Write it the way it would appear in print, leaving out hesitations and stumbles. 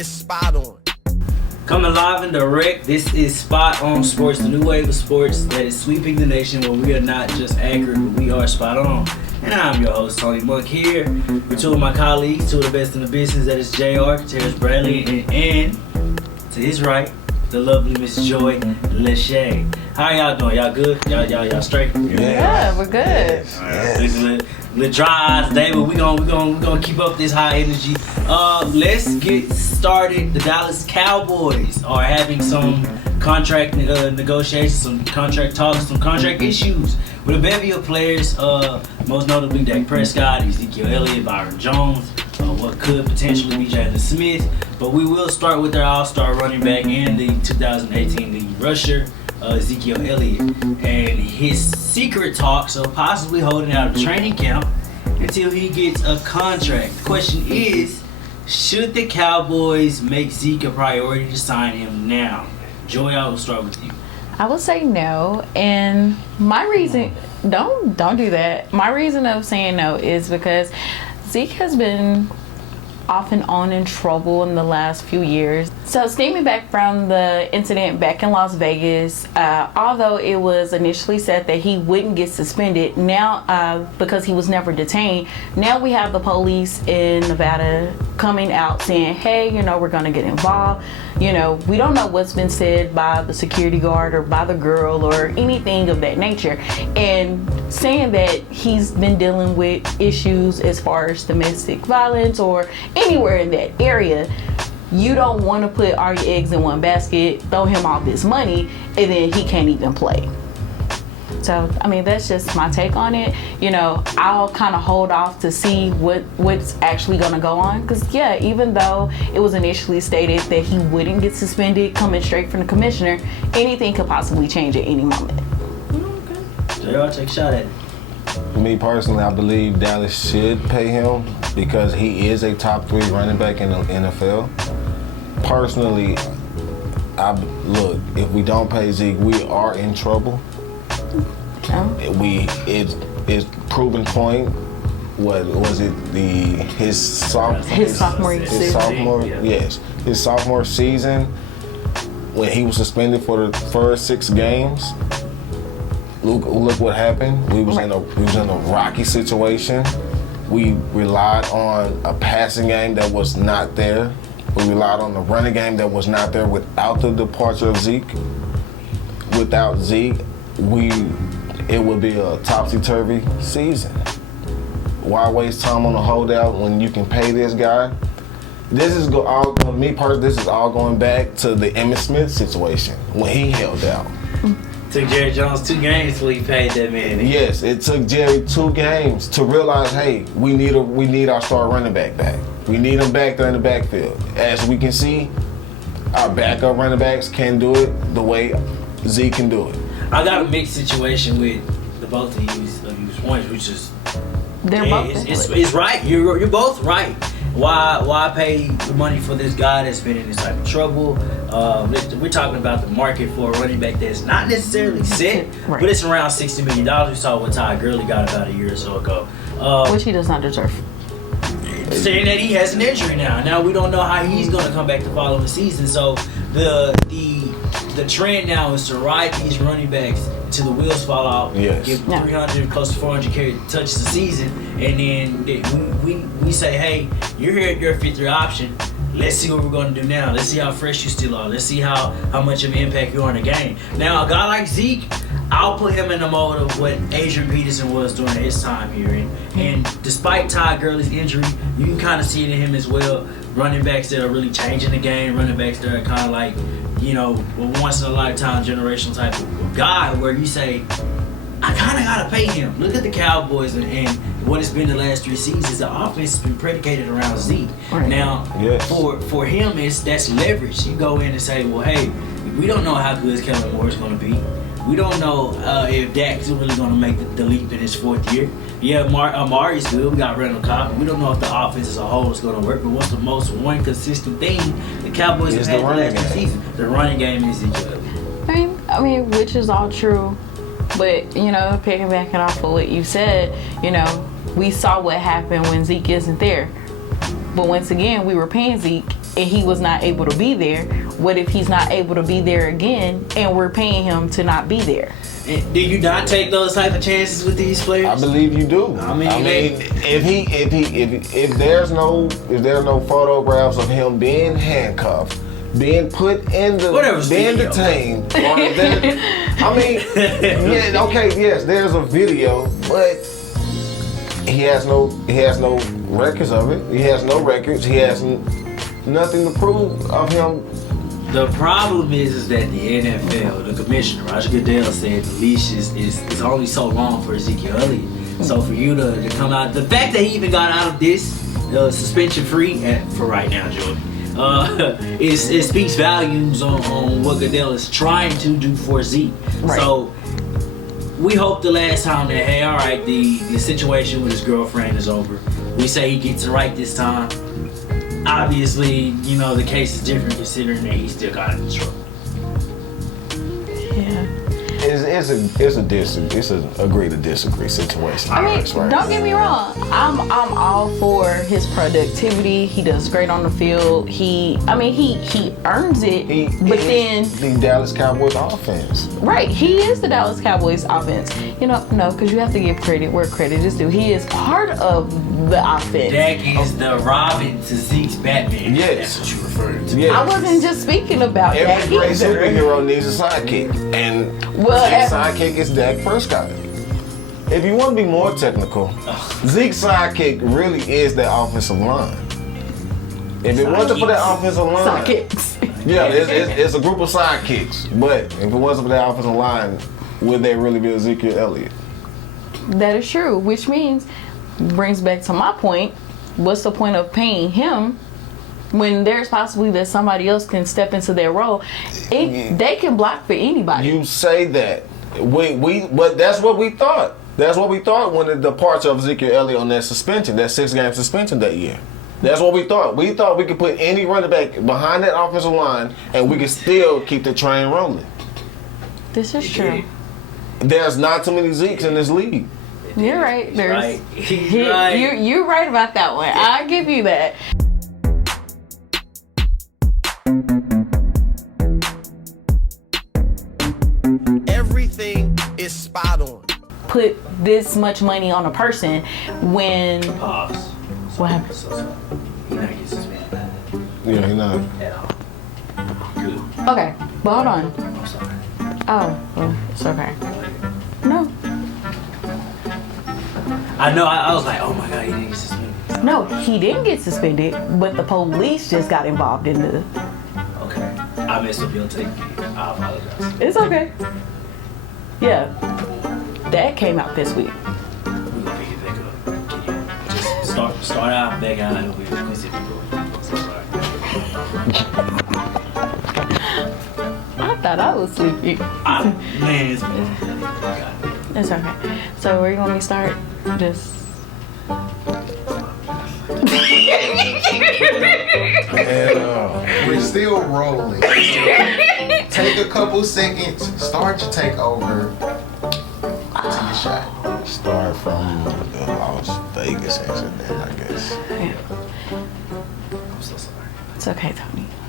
is Spot On. Coming live and direct, this is Spot On Sports, the new wave of sports that is sweeping the nation where we are not just accurate, but we are spot on. And I'm your host, Tony Monk, here with two of my colleagues, two of the best in the business, that is JR, Terrence Bradley, and to his right, the lovely Miss Joy Lachey. How y'all doing? Y'all good? Y'all straight? Yeah, we're good. Alright, little dry eyes today, but we gonna keep up this high energy. Let's get started. The Dallas Cowboys are having some contract negotiations, some contract talks, some contract issues with a bevy of players. Most notably Dak Prescott, Ezekiel Elliott, Byron Jones, what could potentially be Jalen Smith. But we will start with their all-star running back and the 2018 leading rusher, Ezekiel Elliott, and his secret talks of possibly holding out a training camp until he gets a contract. The question is, should the Cowboys make Zeke a priority to sign him now? Joy, I will start with you. I would say no, and my reason, don't do that. My reason of saying no is because Zeke has been off and on in trouble in the last few years. So stemming back from the incident back in Las Vegas, although it was initially said that he wouldn't get suspended, now because he was never detained, now we have the police in Nevada coming out saying, hey, we're gonna get involved. We don't know what's been said by the security guard or by the girl or anything of that nature, and saying that he's been dealing with issues as far as domestic violence or anywhere in that area. You don't want to put all your eggs in one basket, throw him all this money, and then he can't even play. So, that's just my take on it. I'll kind of hold off to see what's actually going to go on. Because, yeah, even though it was initially stated that he wouldn't get suspended coming straight from the commissioner, anything could possibly change at any moment. Okay. JR, take a shot at it. Me personally, I believe Dallas should pay him because he is a top 3 running back in the NFL. Personally, if we don't pay Zeke, we are in trouble. It's proven point. What was it? His sophomore season when he was suspended for the first 6 games. Look what happened. We was in a rocky situation. We relied on a passing game that was not there. We relied on the running game that was not there without the departure of Zeke. Without Zeke, it would be a topsy-turvy season. Why waste time on a holdout when you can pay this guy? This is all going back to the Emmitt Smith situation when he held out. Took Jerry Jones 2 games till he paid that man. Yes, it took Jerry 2 games to realize, hey, we need our star running back. We need him back there in the backfield. As we can see, our backup running backs can do it the way Zeke can do it. I got a mixed situation with the both of you points, which is it's right. You're both right. Why pay the money for this guy that's been in this type of trouble? We're talking about the market for a running back that's not necessarily set, right, but it's around $60 million. We saw what Ty Gurley got about a year or so ago, which he does not deserve. Saying that he has an injury now. Now we don't know how he's going to come back the following season. So the trend now is to ride these running backs until the wheels fall off. Yes. Give 300, close to 400 carry touches a season, and then we say, hey, you're here at your 5th-year option. Let's see what we're going to do now. Let's see how fresh you still are. Let's see how much of an impact you are in the game. Now, a guy like Zeke, I'll put him in the mode of what Adrian Peterson was during his time here. And despite Ty Gurley's injury, you can kind of see it in him as well. Running backs that are really changing the game. Running backs that are kind of like, a once-in-a-lifetime generational type of guy where you say, I kind of got to pay him. Look at the Cowboys and what it's been the last 3 seasons. The offense has been predicated around Zeke. Right. Now, yes, for him, that's leverage. You go in and say, well, hey, we don't know how good Kellen Moore is going to be. We don't know if Dak's really going to make the leap in his 4th year. Yeah, Amari's good. We got Randall Cobb. We don't know if the offense as a whole is going to work. But what's the one consistent thing the Cowboys have had the last 2 seasons? The running game is Ezekiel. I mean, which is all true. But, piggybacking off of what you said, we saw what happened when Zeke isn't there. But once again, we were paying Zeke, and he was not able to be there? What if he's not able to be there again and we're paying him to not be there? Do you not take those type of chances with these players? I believe you do. I mean, if there's no photographs of him being handcuffed, being put in the being detained, or yes, there's a video, but he has no records of it. He has no records. He has nothing to prove of him. The problem is that the NFL, the commissioner, Roger Goodell, said the leash is only so long for Ezekiel Elliott. So for you to come out, the fact that he even got out of this suspension free for right now, Jordan, it speaks volumes on what Goodell is trying to do for Zeke. Right. So we hope the last time that, hey, all right, the situation with his girlfriend is over. We say he gets it right this time. Obviously, the case is different considering that he still got in trouble. Yeah. It's an agree to disagree situation. I mean, don't get me wrong. I'm all for his productivity. He does great on the field. He earns it. The Dallas Cowboys offense. Right, he is the Dallas Cowboys offense. No, because you have to give credit where credit is due. He is part of the offense. Dak is the Robin to Zeke's Batman. Yes. That's what you referred to. Yes. I wasn't just speaking about Dak. Every great superhero needs a sidekick, and Zeke's sidekick is Dak Prescott. If you want to be more technical, Zeke's sidekick really is that offensive line. If it wasn't for that offensive line, sidekicks. Yeah, it's a group of sidekicks. But if it wasn't for that offensive line, would they really be Ezekiel Elliott? That is true, which means, brings back to my point, what's the point of paying him when there's possibly that somebody else can step into their role? They can block for anybody. You say that. But that's what we thought. That's what we thought when the departure of Ezekiel Elliott on that suspension, that 6-game suspension that year. That's what we thought. We thought we could put any running back behind that offensive line and we could still keep the train rolling. This is true. There's not too many Zekes in this league. You're right. He's right. You're right about that one. I'll give you that. Everything is spot on. Put this much money on a person when... Pause. What happened? He's not getting suspended. Yeah, he's not. At all. Good. Okay, but hold on. I'm sorry. Oh, well, it's okay. No. I know, I was like, oh my God, he didn't get suspended. No, he didn't get suspended, but the police just got involved in the... Okay. I messed up your take. I apologize. It's okay. Yeah. That came out this week. We're gonna pick it back up. Just start out, back out, and we're gonna see if we go. I'm so sorry. I thought I was sleepy. Man, it's bad. It's okay. So where you want me to start? Just... We're still rolling. Take a couple seconds. Start your takeover to your shot. Start from the Las Vegas incident, I guess. Yeah. I'm so sorry. It's okay, Tony.